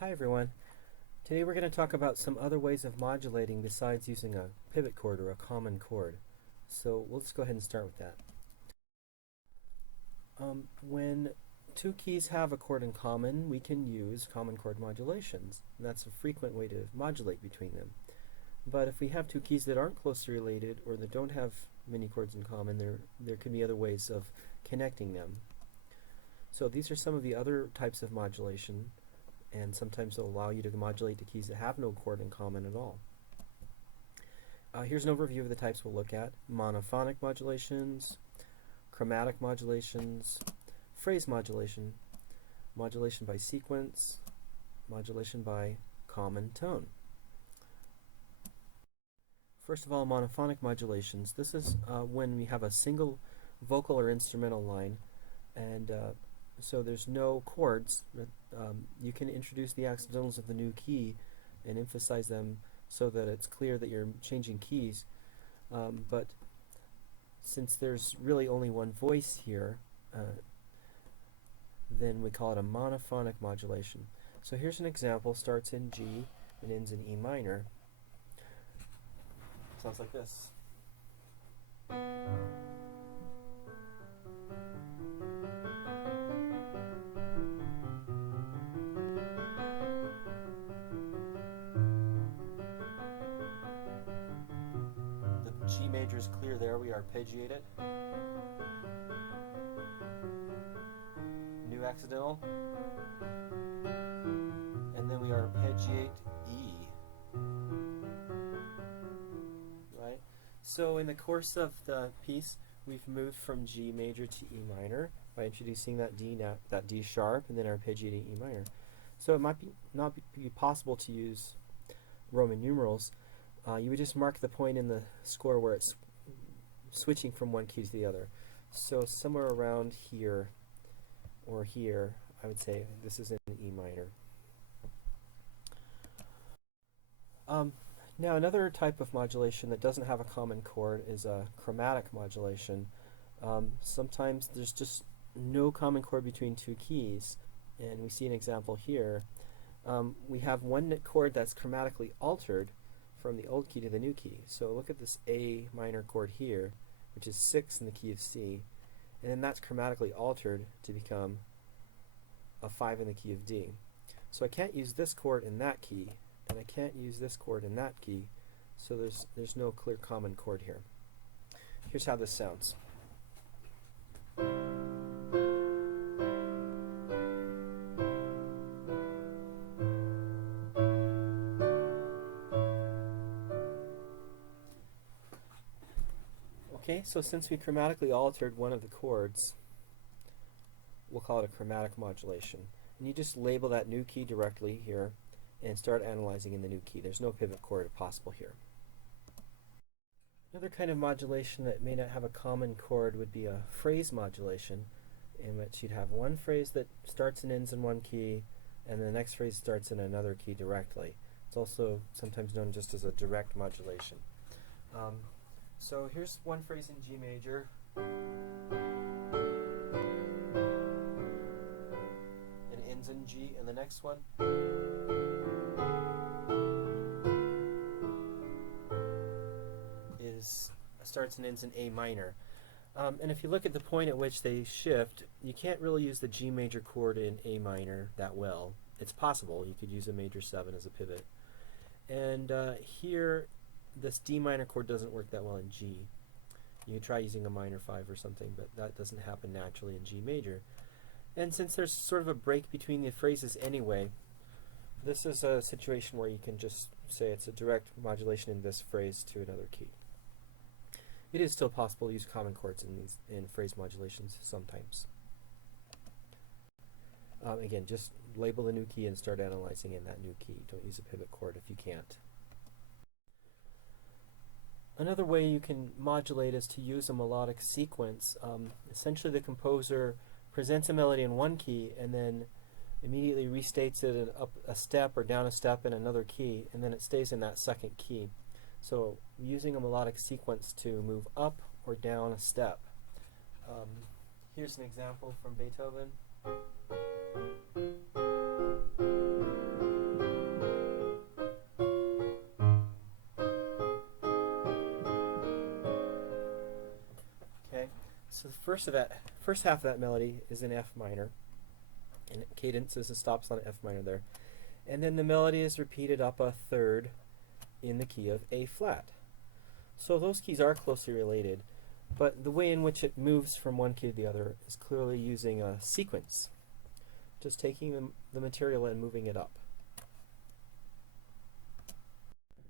Hi everyone. Today we're going to talk about some other ways of modulating besides using a pivot chord or a common chord. So let's go ahead and start with that. When two keys have a chord in common, we can use common chord modulations. And that's a frequent way to modulate between them. But if we have two keys that aren't closely related or that don't have many chords in common, there can be other ways of connecting them. So these are some of the other types of modulation, and sometimes they'll allow you to modulate the keys that have no chord in common at all. Here's an overview of the types we'll look at: monophonic modulations, chromatic modulations, phrase modulation, modulation by sequence, modulation by common tone. First of all, monophonic modulations. This is when we have a single vocal or instrumental line, and so there's no chords. You can introduce the accidentals of the new key and emphasize them so that it's clear that you're changing keys. But since there's really only one voice here, then we call it a monophonic modulation. So here's an example. Starts in G and ends in E minor. Sounds like this. G major is clear there, we arpeggiate it. New accidental. And then we arpeggiate E. Right? So in the course of the piece, we've moved from G major to E minor by introducing that D sharp and then arpeggiating E minor. So it might not be possible to use Roman numerals. You would just mark the point in the score where it's switching from one key to the other. So somewhere around here or here, I would say this is in E minor. Now another type of modulation that doesn't have a common chord is a chromatic modulation. Sometimes there's just no common chord between two keys, and we see an example here. We have one chord that's chromatically altered from the old key to the new key. So look at this A minor chord here, which is 6 in the key of C, and then that's chromatically altered to become a 5 in the key of D. So I can't use this chord in that key, and I can't use this chord in that key, so there's no clear common chord here. Here's how this sounds. Okay, so since we chromatically altered one of the chords, we'll call it a chromatic modulation. And you just label that new key directly here and start analyzing in the new key. There's no pivot chord possible here. Another kind of modulation that may not have a common chord would be a phrase modulation, in which you'd have one phrase that starts and ends in one key, and the next phrase starts in another key directly. It's also sometimes known just as a direct modulation. So here's one phrase in G major. It ends in G, and the next one starts and ends in A minor. And if you look at the point at which they shift, you can't really use the G major chord in A minor that well. It's possible. You could use a major 7 as a pivot. And here, this D minor chord doesn't work that well in G. You can try using a minor 5 or something, but that doesn't happen naturally in G major. And since there's sort of a break between the phrases anyway, this is a situation where you can just say it's a direct modulation in this phrase to another key. It is still possible to use common chords in phrase modulations sometimes. Again, just label the new key and start analyzing in that new key. Don't use a pivot chord if you can't. Another way you can modulate is to use a melodic sequence. Essentially, the composer presents a melody in one key and then immediately restates it up a step or down a step in another key, and then it stays in that second key. So using a melodic sequence to move up or down a step. Here's an example from Beethoven. first half of that melody is in F minor, and cadence is stops on F minor there. And then the melody is repeated up a third in the key of A flat. So those keys are closely related, but the way in which it moves from one key to the other is clearly using a sequence, just taking the material and moving it up.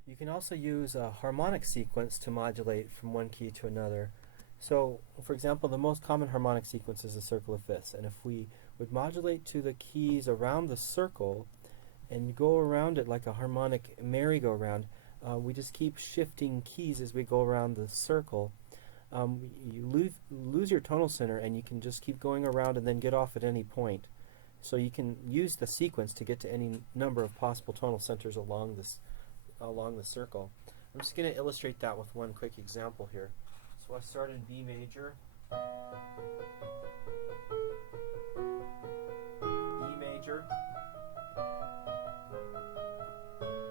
You can also use a harmonic sequence to modulate from one key to another. So, for example, the most common harmonic sequence is the circle of fifths, and if we would modulate to the keys around the circle and go around it like a harmonic merry-go-round, we just keep shifting keys as we go around the circle. You lose your tonal center, and you can just keep going around and then get off at any point. So you can use the sequence to get to any number of possible tonal centers along the circle. I'm just going to illustrate that with one quick example here. So I start in B major, E major,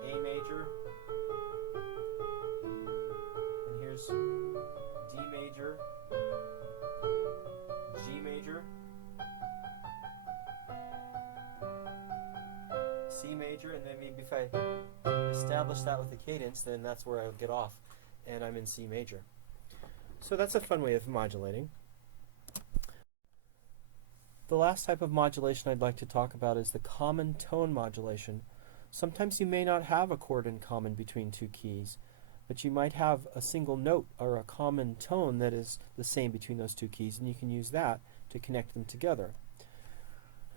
A major, and here's D major, G major, C major, and then maybe if I establish that with the cadence, then that's where I'll get off, and I'm in C major. So that's a fun way of modulating. The last type of modulation I'd like to talk about is the common tone modulation. Sometimes you may not have a chord in common between two keys, but you might have a single note or a common tone that is the same between those two keys, and you can use that to connect them together.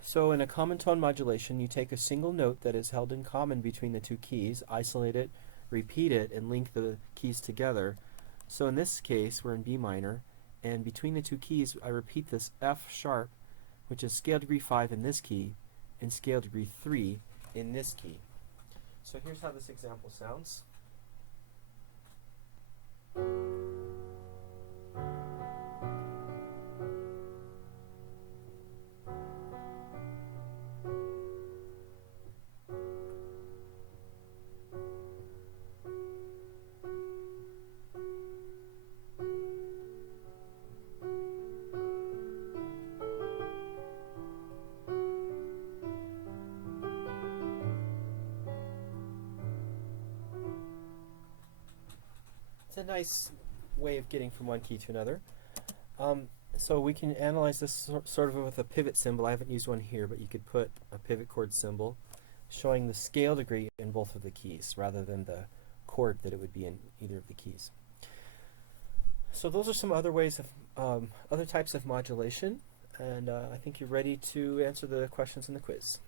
So in a common tone modulation, you take a single note that is held in common between the two keys, isolate it, repeat it, and link the keys together. So in this case, we're in B minor, and between the two keys, I repeat this F sharp, which is scale degree 5 in this key, and scale degree 3 in this key. So here's how this example sounds. It's a nice way of getting from one key to another. So we can analyze this sort of with a pivot symbol. I haven't used one here, but you could put a pivot chord symbol showing the scale degree in both of the keys rather than the chord that it would be in either of the keys. So those are some other ways of other types of modulation, and I think you're ready to answer the questions in the quiz.